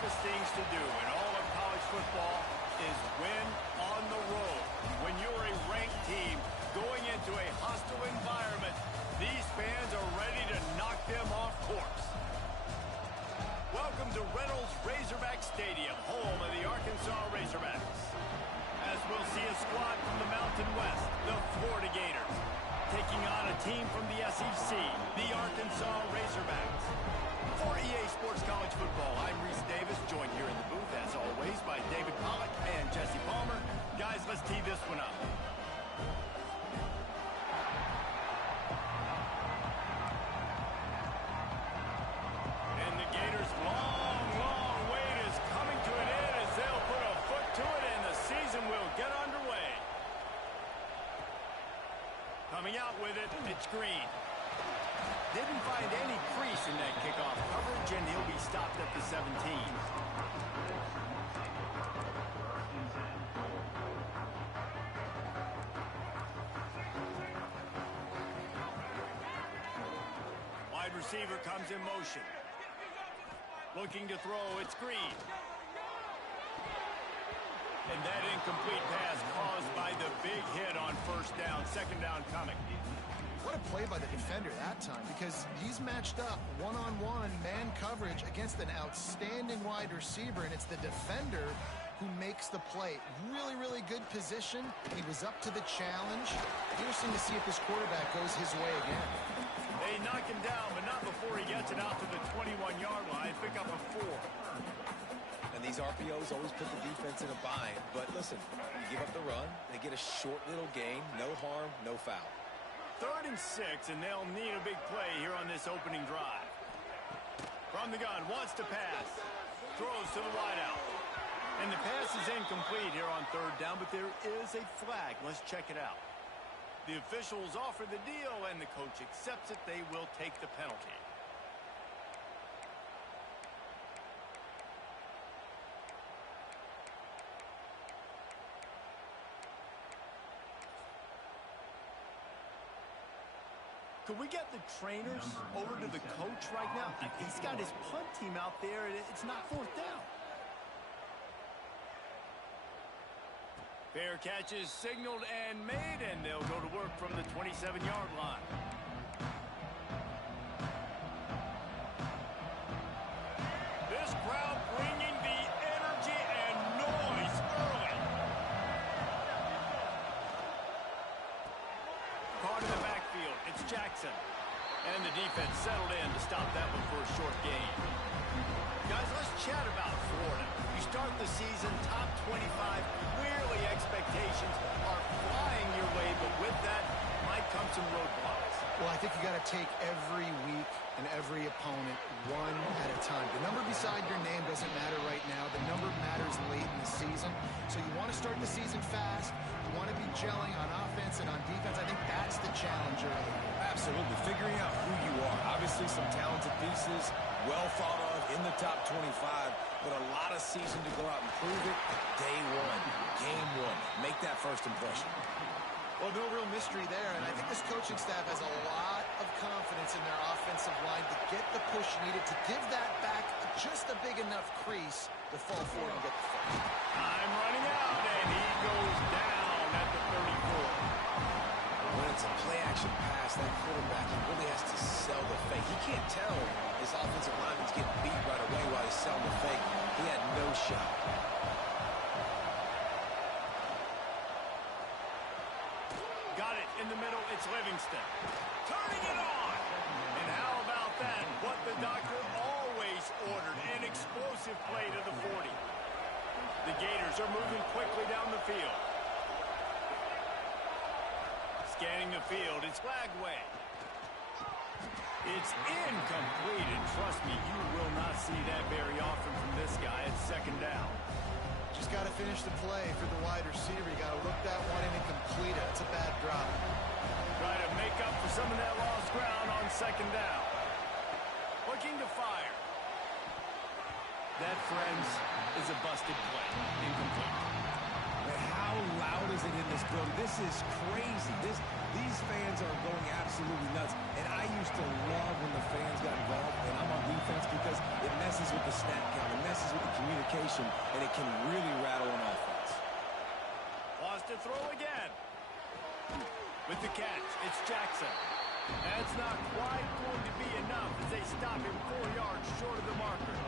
toughest things to do in all of college football is win on the road. When you're a ranked team going into a hostile environment, these fans are ready to knock them off course. Welcome to Reynolds Razorback Stadium, home of the Arkansas Razorbacks. As we'll see a squad from the Mountain West, the Florida Gators, taking on a team from the SEC, the Arkansas Razorbacks. For EA Sports College Football, I'm Reese Davis, joined here in the booth, as always, by David Pollack and Jesse Palmer. Guys, let's tee this one up. And the Gators' long wait is coming to an end as they'll put a foot to it and the season will get underway. Coming out with it, it's Green. Didn't find any crease in that kickoff coverage, and he'll be stopped at the 17. Wide receiver comes in motion. Looking to throw, it's Green. And that incomplete pass caused by the big hit on first down, second down coming. What a play by the defender that time, because he's matched up one-on-one man coverage against an outstanding wide receiver, and it's the defender who makes the play. Really good position. He was up to the challenge. Interesting to see if this quarterback goes his way again. They knock him down, but not before he gets it out to the 21-yard line. Pick up a 4. And these RPOs always put the defense in a bind. But listen, you give up the run, they get a short little gain, no harm, no foul. 3rd and 6, and they'll need a big play here on this opening drive. From the gun, wants to pass. Throws to the wideout. And the pass is incomplete here on 3rd down, but there is a flag. Let's check it out. The officials offer the deal, and the coach accepts it. They will take the penalty. Could we get the trainers over to the coach right now? He's got his punt team out there, and it's not 4th down. Fair catch is signaled and made, and they'll go to work from the 27-yard line. This crowd bringing the energy and noise early. Caught in the backfield, it's Jackson. And the defense settled in to stop that one for a short gain. Guys, let's chat about Florida. You start the season top 25. Clearly expectations are flying your way, but with that might come some roadblocks. Well, I think you got to take every week and every opponent one at a time. The number beside your name doesn't matter right now. The number matters late in the season. So you want to start the season fast. You want to be gelling on offense and on defense. I think that's the challenge early. Absolutely. Figuring out who you are. Obviously some talented pieces, well thought of in the top 25, but a lot of season to go out and prove it. Day one, game one. Make that first impression. Well, no real mystery there, and I think this coaching staff has a lot of confidence in their offensive line to get the push needed to give that back just a big enough crease to fall forward and get the first. Time running out, and he goes down at the 34. When it's a play-action pass, that quarterback really has to sell the fake. He can't tell his offensive lineman's getting beat right away while he's selling the fake. He had no shot. Got it in the middle, it's Livingston. Turning it on! And how about that? What the doctor always ordered, an explosive play to the 40. The Gators are moving quickly down the field. Scanning the field, it's Flagway. It's incomplete, and trust me, you will not see that very often from this guy. It's 2nd down. Just got to finish the play for the wide receiver. You got to look that one in and complete it. It's a bad drop. Try to make up for some of that lost ground on 2nd down. Looking to fire. That, friends, is a busted play. Incomplete. Man, how loud is it in this building? This is crazy. These fans are going absolutely nuts. And I used to love when the fans got involved, and I'm on defense because it messes with the snap count. It messes with the situation, and it can really rattle an offense. Wants to throw again. With the catch, it's Jackson. That's not quite going to be enough as they stop him 4 yards short of the marker.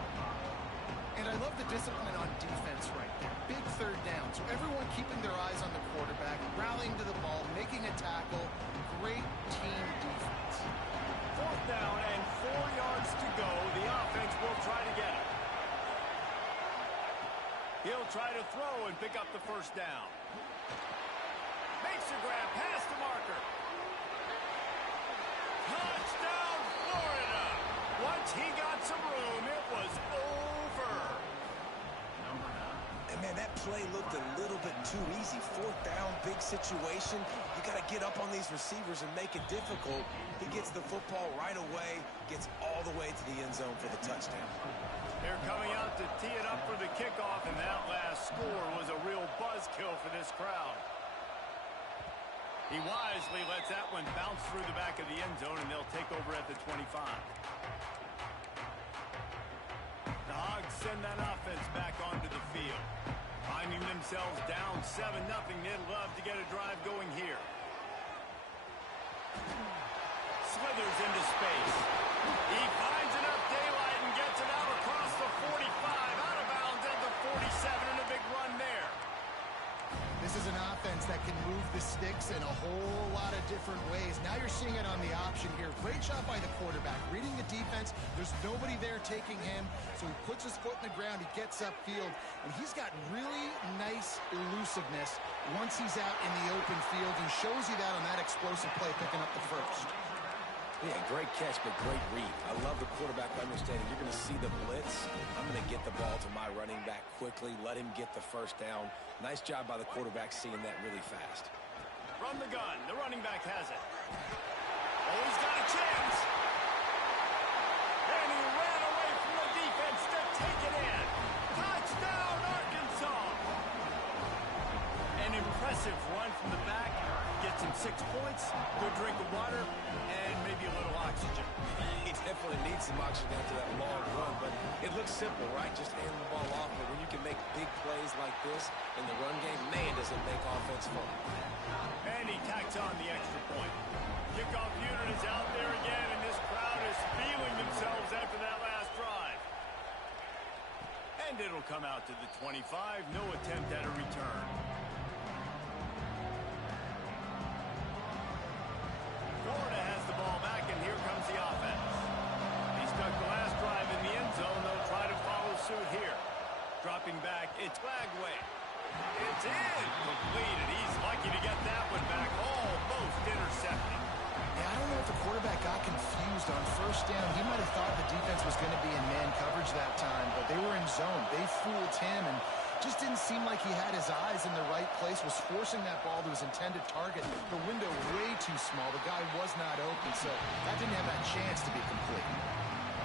And I love the discipline on defense right there. Big third down. So everyone keeping their eyes on the quarterback, rallying to the ball, making a tackle. Great team defense. 4th down and 4 yards to go. The offense will try to get it. He'll try to throw and pick up the 1st down. Makes a grab past the marker. Touchdown, Florida! Once he got some room, it was over. And man, that play looked a little bit too easy. 4th down, big situation. You got to get up on these receivers and make it difficult. He gets the football right away, gets all the way to the end zone for the touchdown. They're coming out to tee it up for the kickoff, and that last score was a real buzzkill for this crowd. He wisely lets that one bounce through the back of the end zone, and they'll take over at the 25. The Hogs send that offense back onto the field. Finding themselves down 7-0, they'd love to get a drive going here. Slithers into space. He finds enough daylight and gets it out across the 45, out of bounds at the 47, and a big run there. This is an offense that can move the sticks in a whole lot of different ways. Now you're seeing it on the option here. Great job by the quarterback. Reading the defense, there's nobody there taking him, so he puts his foot in the ground, he gets upfield, and he's got really nice elusiveness once he's out in the open field, and shows you that on that explosive play, picking up the 1st. Yeah, great catch, but great read. I love the quarterback understanding. You're going to see the blitz. I'm going to get the ball to my running back quickly, let him get the 1st down. Nice job by the quarterback seeing that really fast. From the gun, the running back has it. Oh, he's got a chance. And he ran away from the defense to take it in. Touchdown, Arkansas. An impressive run from the back. Gets him 6 points, good drink of water, and maybe a little oxygen. He definitely needs some oxygen after that long run, but it looks simple, right? Just hand the ball off, but when you can make big plays like this in the run game, man, does it make offense fun. And he tacks on the extra point. Kickoff unit is out there again, and this crowd is feeling themselves after that last drive. And it'll come out to the 25, no attempt at a return. Florida has the ball back, and here comes the offense. He stuck the last drive in the end zone. They'll try to follow suit here. Dropping back, it's Lagway. It's in. Completed. He's lucky to get that one back. Almost intercepted. Yeah, I don't know if the quarterback got confused on 1st down. He might have thought the defense was going to be in man coverage that time, but they were in zone. They fooled him, and just didn't seem like he had his eyes in the right place, was forcing that ball to his intended target. The window way too small. The guy was not open, so that didn't have that chance to be complete.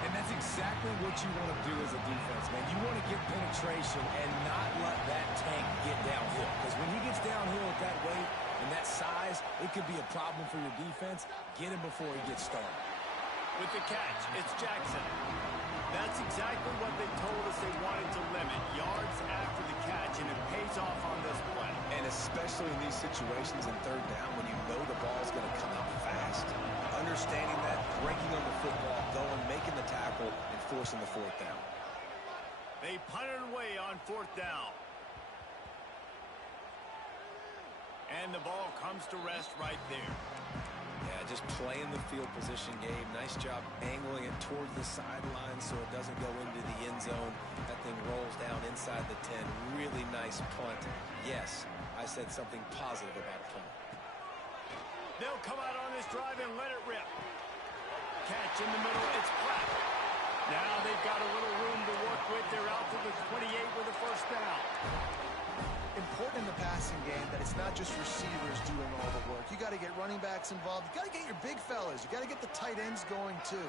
And that's exactly what you want to do as a defense, man. You want to get penetration and not let that tank get downhill. Because when he gets downhill at that weight and that size, it could be a problem for your defense. Get him before he gets started. With the catch, it's Jackson. That's exactly what they told us they wanted to limit. Yards after the catch, and it pays off on this play. And especially in these situations in 3rd down when you know the ball's going to come out fast. Understanding that, breaking on the football, going, making the tackle, and forcing the 4th down. They punted away on 4th down. And the ball comes to rest right there. Yeah, just playing the field position game. Nice job angling it towards the sideline so it doesn't go into the end zone. That thing rolls down inside the 10. Really nice punt. Yes, I said something positive about a punt. They'll come out on this drive and let it rip. Catch in the middle, it's Platt. Now they've got a little room to work with. They're out to the 28 with a 1st down. Important in the passing game that it's not just receivers doing all the work. You got to get running backs involved. You got to get your big fellas. You got to get the tight ends going too.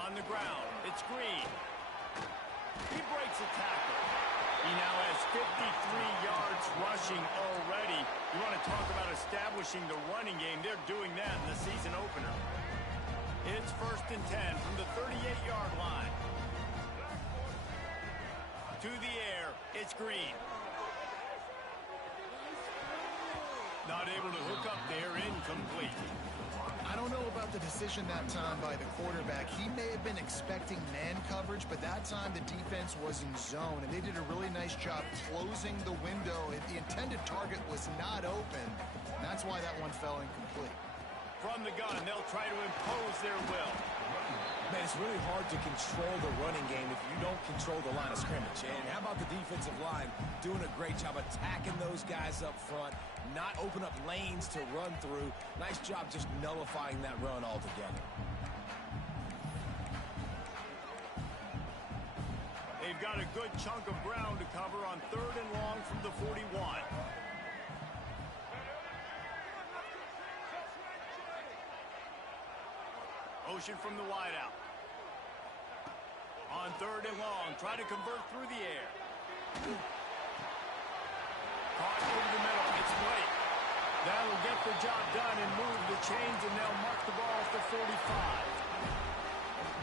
On the ground, it's Green. He breaks a tackle. He now has 53 yards rushing already. You want to talk about establishing the running game. They're doing that in the season opener. It's 1st and 10 from the 38-yard line. to the air. It's Green. Not able to hook up there, incomplete. I don't know about the decision that time by the quarterback. He may have been expecting man coverage, but that time the defense was in zone, and they did a really nice job closing the window. The intended target was not open, and that's why that one fell incomplete. From the gun, they'll try to impose their will. Man, it's really hard to control the running game if you don't control the line of scrimmage. And how about the defensive line doing a great job attacking those guys up front, not open up lanes to run through. Nice job just nullifying that run altogether. They've got a good chunk of ground to cover on 3rd and long from the 41. Motion from the wideout. On 3rd and long, try to convert through the air. Caught over the middle. It's late. That'll get the job done and move the chains, and they'll mark the ball at the 45.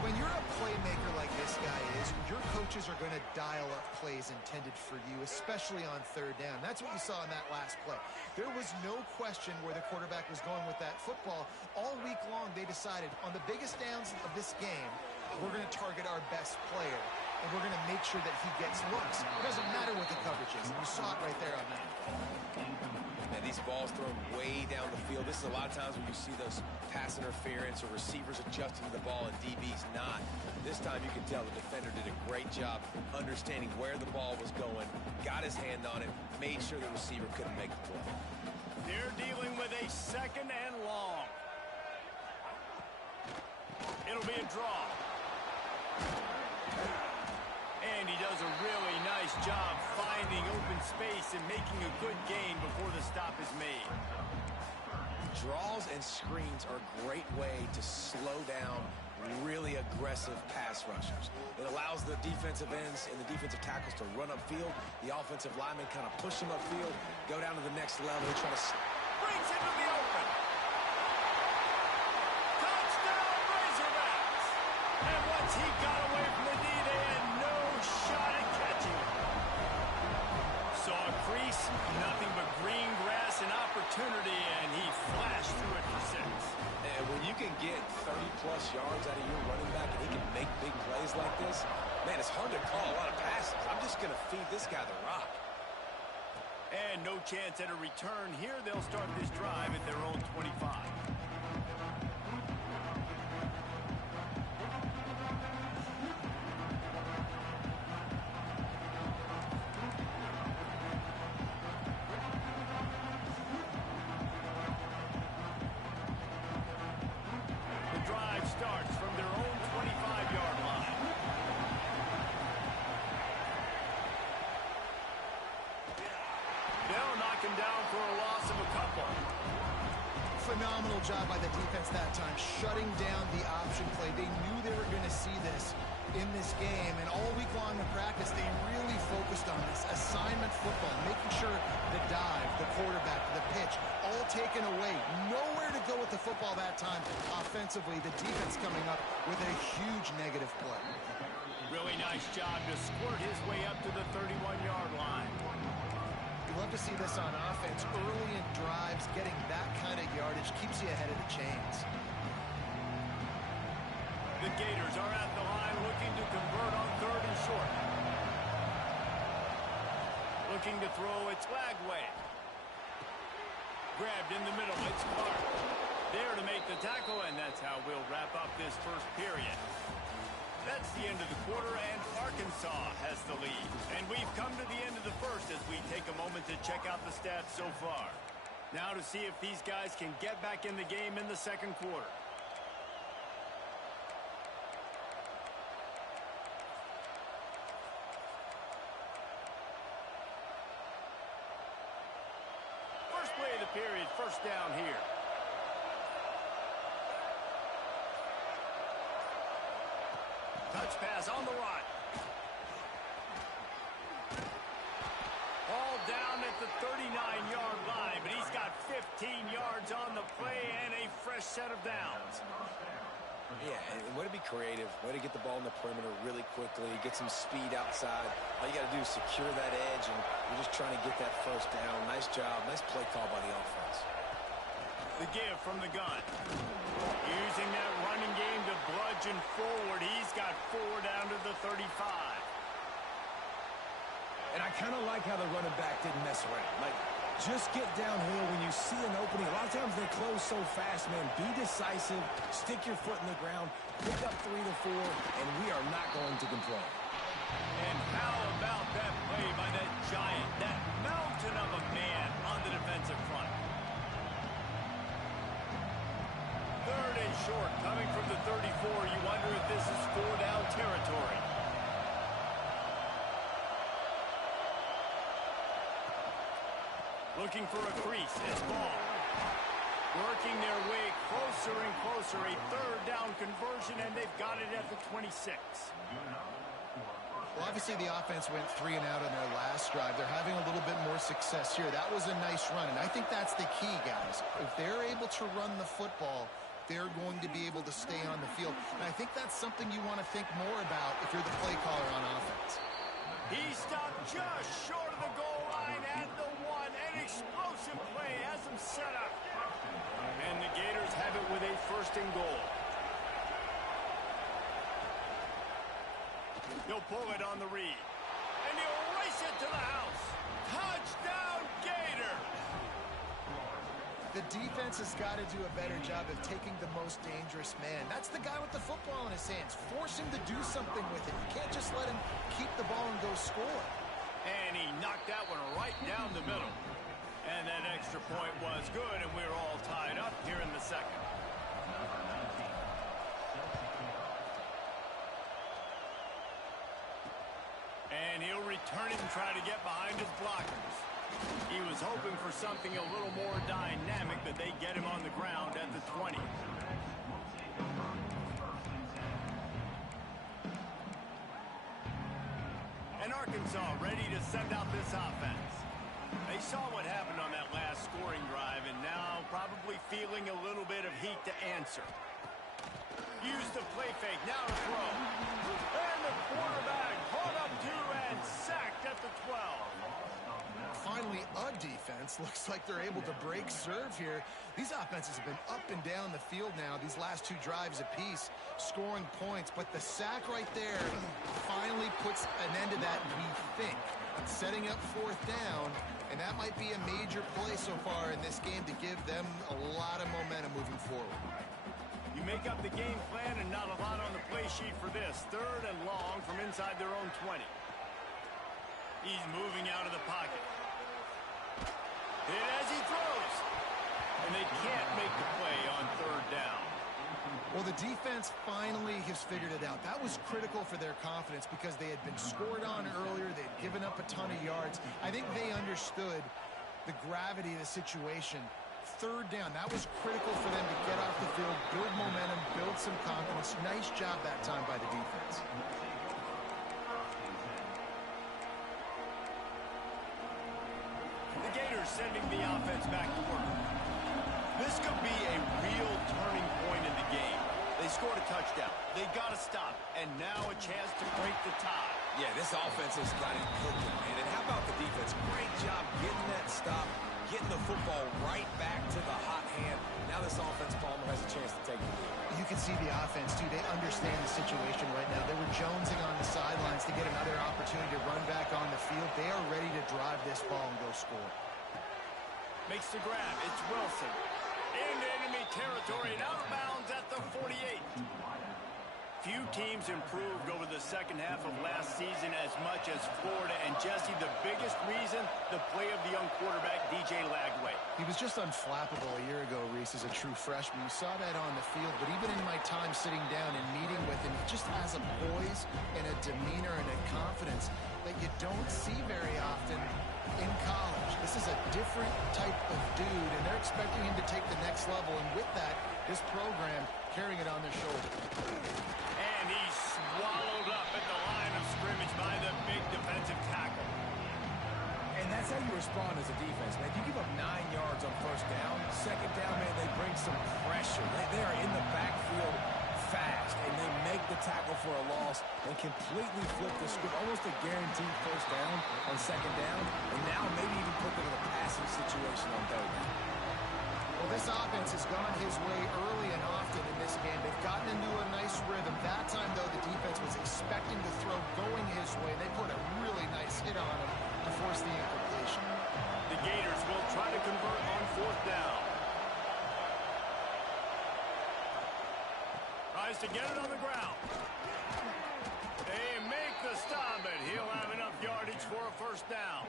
When you're a playmaker like this guy is, your coaches are going to dial up plays intended for you, especially on 3rd down. That's what you saw in that last play. There was no question where the quarterback was going with that football. All week long, they decided on the biggest downs of this game, we're going to target our best player, and we're going to make sure that he gets looks. It doesn't matter what the coverage is, and you saw it right there on that. Man, these balls thrown way down the field. This is a lot of times when you see those pass interference or receivers adjusting to the ball and DBs not. This time you can tell the defender did a great job understanding where the ball was going, got his hand on it, made sure the receiver couldn't make the play. They're dealing with a 2nd and long. It'll be a draw. And he does a really nice job finding open space and making a good gain before the stop is made. Draws and screens are a great way to slow down really aggressive pass rushers. It allows the defensive ends and the defensive tackles to run upfield. The offensive linemen kind of push them upfield, go down to the next level, try to... Brings into the open. Touchdown, Razorbacks! And once he got away from the knee, they had no shot at catching him. Saw a crease, nothing but green grass and opportunity, and he flashed through it for 6. And when you can get 30-plus yards out of your running back and he can make big plays like this, man, it's hard to call a lot of passes. I'm just going to feed this guy the rock. And no chance at a return here. They'll start this drive at their own 25. The drive starts from their own 25-yard line. They'll knock him down for a loss of a couple. Phenomenal job by the defense that time, shutting down the option play. They knew they were going to see this in this game, and all week long in practice, they really focused on this assignment football, making sure the dive, the quarterback, the pitch, all taken away. Nowhere to go with the football that time offensively. The defense coming up with a huge negative play. Really nice job to squirt his way up to the 31-yard line. You love to see this on offense. Early in drives, getting that kind of yardage keeps you ahead of the chains. The Gators are at the line looking to convert on 3rd and short. Looking to throw, it's Lagway. Grabbed in the middle, it's Clark. There to make the tackle, and that's how we'll wrap up this first period. That's the end of the quarter, and Arkansas has the lead. And we've come to the end of the first as we take a moment to check out the stats so far. Now to see if these guys can get back in the game in the second quarter. First play of the period, first down here. Touch pass on the run. Ball down at the 39-yard line, but he's got 15 yards on the play and a fresh set of downs. Yeah, and way to be creative, way to get the ball in the perimeter really quickly, get some speed outside. All you got to do is secure that edge, and you're just trying to get that first down. Nice job, nice play call by the offense. The give from the gun. Using that running game to bludgeon forward. He's got 4 down to the 35. And I kind of like how the running back didn't mess around. Like, just get downhill when you see an opening. A lot of times they close so fast, man. Be decisive, stick your foot in the ground, pick up 3 to 4, and we are not going to complain. And how about that play by that giant, that mountain of a man on the defensive front? 3rd and short, coming from the 34. You wonder if this is 4-down territory. Looking for a crease as ball. Working their way closer and closer. A 3rd down conversion, and they've got it at the 26. Well, obviously the offense went 3 and out on their last drive. They're having a little bit more success here. That was a nice run, and I think that's the key, guys. If they're able to run the football, they're going to be able to stay on the field. And I think that's something you want to think more about if you're the play caller on offense. He stopped just short of the goal line at the 1. An explosive play has him set up. And the Gators have it with a 1st and goal. He'll pull it on the read. And he'll race it to the house. Touchdown, Gator! The defense has got to do a better job of taking the most dangerous man. That's the guy with the football in his hands. Force him to do something with it. You can't just let him keep the ball and go score. And he knocked that one right down the middle. And that extra point was good, and we're all tied up here in the 2nd. And he'll return it and try to get behind his blockers. He was hoping for something a little more dynamic, but they get him on the ground at the 20. And Arkansas ready to send out this offense. They saw what happened on that last scoring drive, and now probably feeling a little bit of heat to answer. Use the play fake, now to throw. And the quarterback caught up to and sacked at the 12. Finally, a defense. Looks like they're able to break serve here. These offenses have been up and down the field now, these last 2 drives apiece, scoring points. But the sack right there finally puts an end to that, we think. Setting up 4th down, and that might be a major play so far in this game to give them a lot of momentum moving forward. You make up the game plan and not a lot on the play sheet for this. 3rd and long from inside their own 20. He's moving out of the pocket. Hit as he throws. And they can't make the play on 3rd down. Well, the defense finally has figured it out. That was critical for their confidence because they had been scored on earlier. They had given up a ton of yards. I think they understood the gravity of the situation. 3rd down, that was critical for them to get off the field, build momentum, build some confidence. Nice job that time by the defense. The Gators sending the offense back to work. This could be a real turning point in the game. They scored a touchdown. They got to stop. And now a chance to break the tie. Yeah, this offense has got it cooking, man. And how about the defense? Great job getting that stop, getting the football right back to the hot hand. Now this offense, Palmer, has a chance to take the lead. You can see the offense, too. They understand the situation right now. They were jonesing on the sidelines to get another opportunity to run back on the field. They are ready to drive this ball and go score. Makes the grab. It's Wilson. Into enemy territory and out of bounds at the 48. Few teams improved over the 2nd half of last season as much as Florida. And, Jesse, the biggest reason, the play of the young quarterback, DJ Lagway. He was just unflappable a year ago, Reese, as a true freshman. You saw that on the field, but even in my time sitting down and meeting with him, he just has a poise and a demeanor and a confidence that you don't see very often in college. This is a different type of dude, and they're expecting him to take the next level. And with that, this program carrying it on their shoulder. And he's swallowed up at the line of scrimmage by the big defensive tackle. And that's how you respond as a defense, man. You give up 9 yards on 1st down. 2nd down, man, they bring some pressure. They are in the backfield fast. tackle for a loss and completely flip the script, almost a guaranteed first down on second down, and now maybe even put them in a passing situation on third down. Well, this offense has gone his way early and often in this game. They've gotten into a nice rhythm. That time, though, the defense was expecting the throw going his way. They put a really nice hit on him to force the incompletion. The Gators will try to convert on fourth down. Tries to get it on the ground. They make the stop, and he'll have enough yardage for a first down.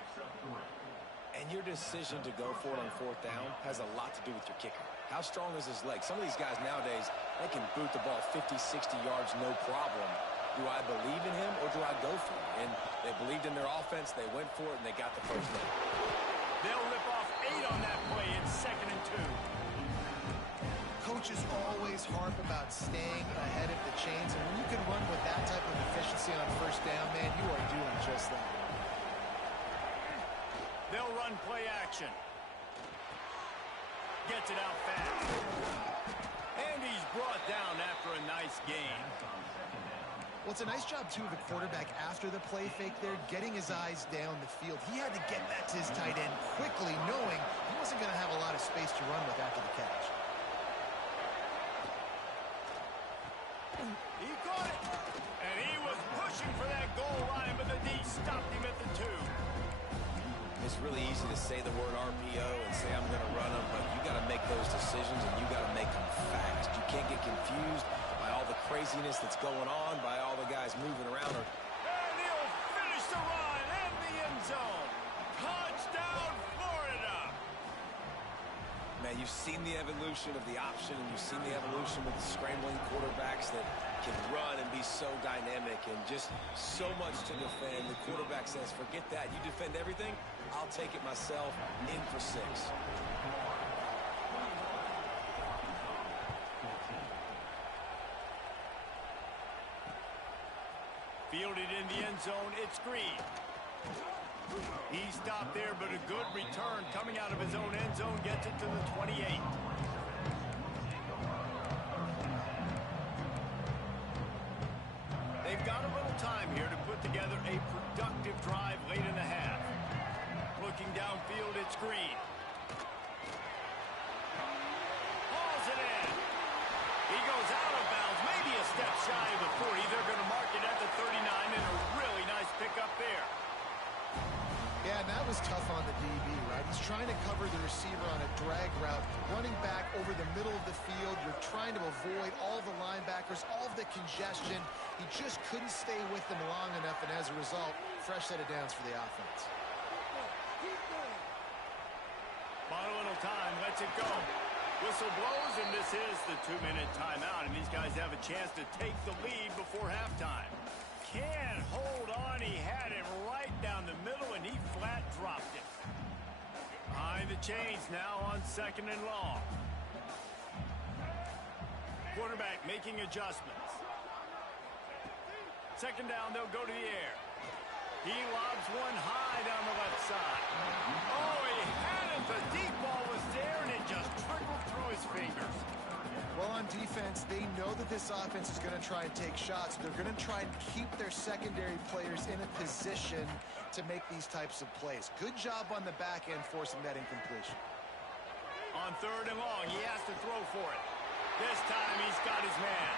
And your decision to go for it on fourth down has a lot to do with your kicker. How strong is his leg? Some of these guys nowadays, they can boot the ball 50, 60 yards, no problem. Do I believe in him or do I go for it? And they believed in their offense, they went for it, and they got the first down. They'll rip off 8 on that play in 2nd and 2. Coaches always harp about staying ahead of the chains, and when you can run with that type of efficiency on first down, man, you are doing just that. They'll run play action. Gets it out fast. And he's brought down after a nice gain. Well, it's a nice job, too, of the quarterback after the play fake there, getting his eyes down the field. He had to get that to his tight end quickly, knowing he wasn't going to have a lot of space to run with after the catch. He caught it. And he was pushing for that goal line, but the D stopped him at the 2. It's really easy to say the word RPO and say I'm going to run them, but you got to make those decisions and you got to make them fast. You can't get confused by all the craziness that's going on, by all the guys moving around. And he'll finish the run in the end zone. Touchdown, Florida. Man, you've seen the evolution of the option, and you've seen the evolution with the scrambling quarterbacks that can run and be so dynamic and just so much to defend. The quarterback says, forget that. You defend everything, I'll take it myself, in for 6. Fielded in the end zone, it's Green. He stopped there, but a good return coming out of his own end zone gets it to the 28. They've got a little time here to put together a productive drive late in the half. Looking downfield, it's Green. Hauls it in. He goes out of bounds, maybe a step shy of the 40. They're going to mark it at the 39, and a really nice pickup there. Yeah, and that was tough on the DB, right? He's trying to cover the receiver on a drag route, running back over the middle of the field. You're trying to avoid all the linebackers, all of the congestion. He just couldn't stay with them long enough, and as a result, fresh set of downs for the offense. Final little time, lets it go. Whistle blows, and this is the 2-minute timeout, and these guys have a chance to take the lead before halftime. Can't hold on. He had it right down the middle, and he flat dropped it. Behind the chains now on 2nd and long. Quarterback making adjustments. 2nd down, they'll go to the air. He lobs one high down the left side. Oh, he had it. The deep ball was there, and it just trickled through his fingers. Well, on defense, they know that this offense is going to try and take shots. They're going to try and keep their secondary players in a position to make these types of plays. Good job on the back end forcing that incompletion. On 3rd and long, he has to throw for it. This time, he's got his man.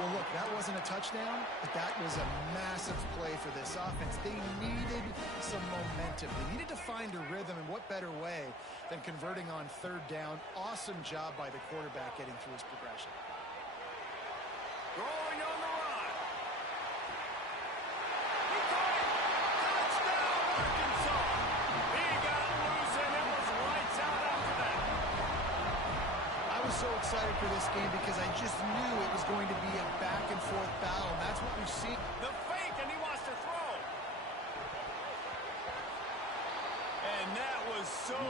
Well, look, that wasn't a touchdown, but that was a massive play for this offense. They needed some momentum. They needed to find a rhythm, and what better way than converting on 3rd down. Awesome job by the quarterback getting through his progression. Throwing on the run. He caught it. Touchdown, Arkansas. He got loose, and it was lights out after that. I was so excited for this game because I just knew it was going to be a back-and-forth battle, and that's what we've seen. The fake, and he wants to throw. And that was so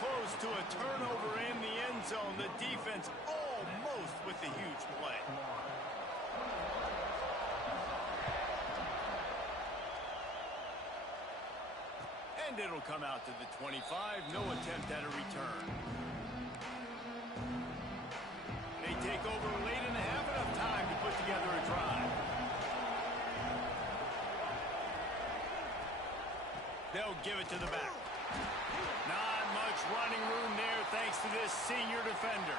close to a turnover in the end zone. The defense almost with the huge play. And it'll come out to the 25. No attempt at a return. They take over late in the half, enough time to put together a drive. give it to the back. Not much running room there thanks to this senior defender.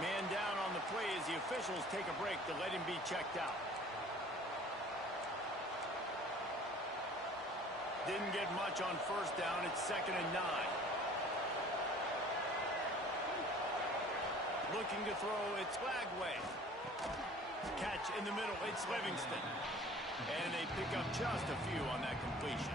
Man down on the play as the officials take a break to let him be checked out. Didn't get much on first down. It's 2nd and 9. Looking to throw, it's Lagway. Catch in the middle, it's Livingston. And they pick up just a few on that completion.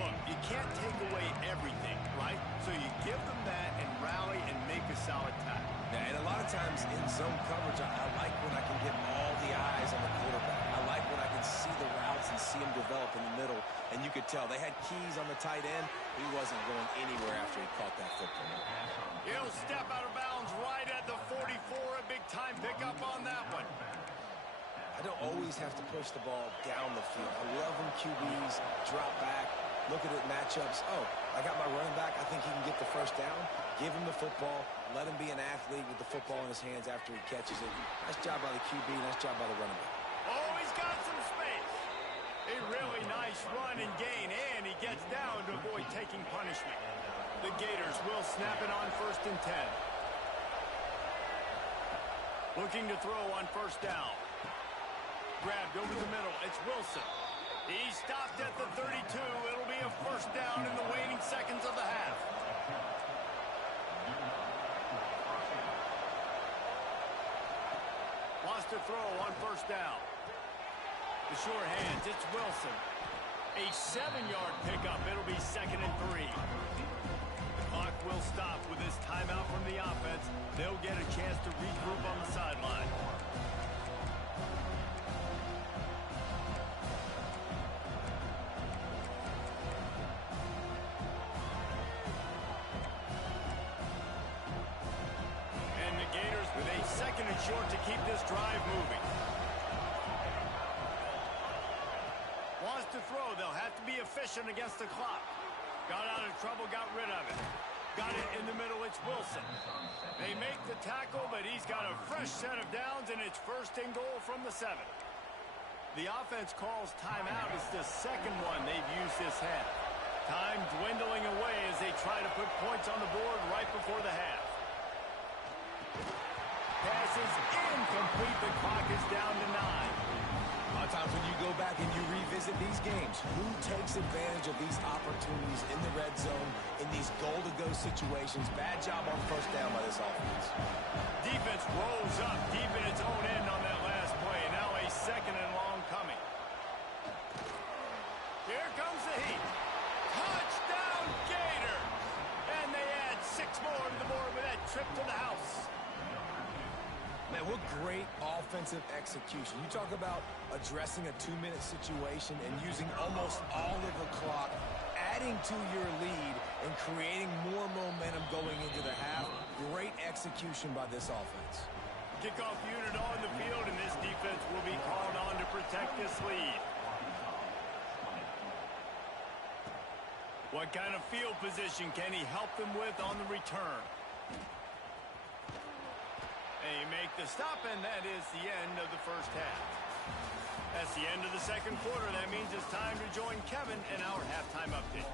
Look, you can't take away everything, right? So you give them that and rally and make a solid tackle. Yeah, and a lot of times in zone coverage, I like when I can get all the eyes on the quarterback. I like when I can see the routes and see them develop in the middle. And you could tell they had keys on the tight end. He wasn't going anywhere after he caught that football. He'll step out of bounds right at the 44. A big-time pickup on that one. I don't always have to push the ball down the field. I love when QBs drop back, look at it matchups. Oh, I got my running back. I think he can get the first down. Give him the football. Let him be an athlete with the football in his hands after he catches it. Nice job by the QB. Nice job by the running back. Oh, he's got some space. A really nice run and gain, and he gets down to avoid taking punishment. The Gators will snap it on 1st and 10. Looking to throw on first down. Grabbed over the middle. It's Wilson. He stopped at the 32. It'll be a first down in the waning seconds of the half. Wants to throw on first down. The short hands, it's Wilson. A 7-yard pickup. It'll be 2nd and 3. The clock will stop with this timeout from the offense. They'll get a chance to regroup on the sideline. And the Gators with a 2nd and short to keep this drive moving. Wants to throw. They'll have to be efficient against the clock. Got out of trouble, got rid of it. Got it in the middle, it's Wilson. They make the tackle, but he's got a fresh set of downs, and it's 1st and goal from the 7. The offense calls timeout. It's the 2nd one they've used this half. Time dwindling away as they try to put points on the board right before the half. Pass is incomplete. The clock is down to 9. A lot of times when you go back and you revisit these games, who takes advantage of these opportunities in the red zone, in these goal-to-go situations? Bad job on first down by this offense. Defense rolls up deep in its own end on that last play. Now a 2nd and long coming. Here comes the heat. Touchdown, Gator! And they add 6 more to the board with that trip to the house. Man, what great offensive execution. You talk about addressing a 2-minute situation and using almost all of the clock, adding to your lead and creating more momentum going into the half. Great execution by this offense. Kickoff unit on the field, and this defense will be called on to protect this lead. What kind of field position can he help them with on the return? They make the stop, and that is the end of the first half. That's the end of the 2nd quarter. That means it's time to join Kevin in our halftime update.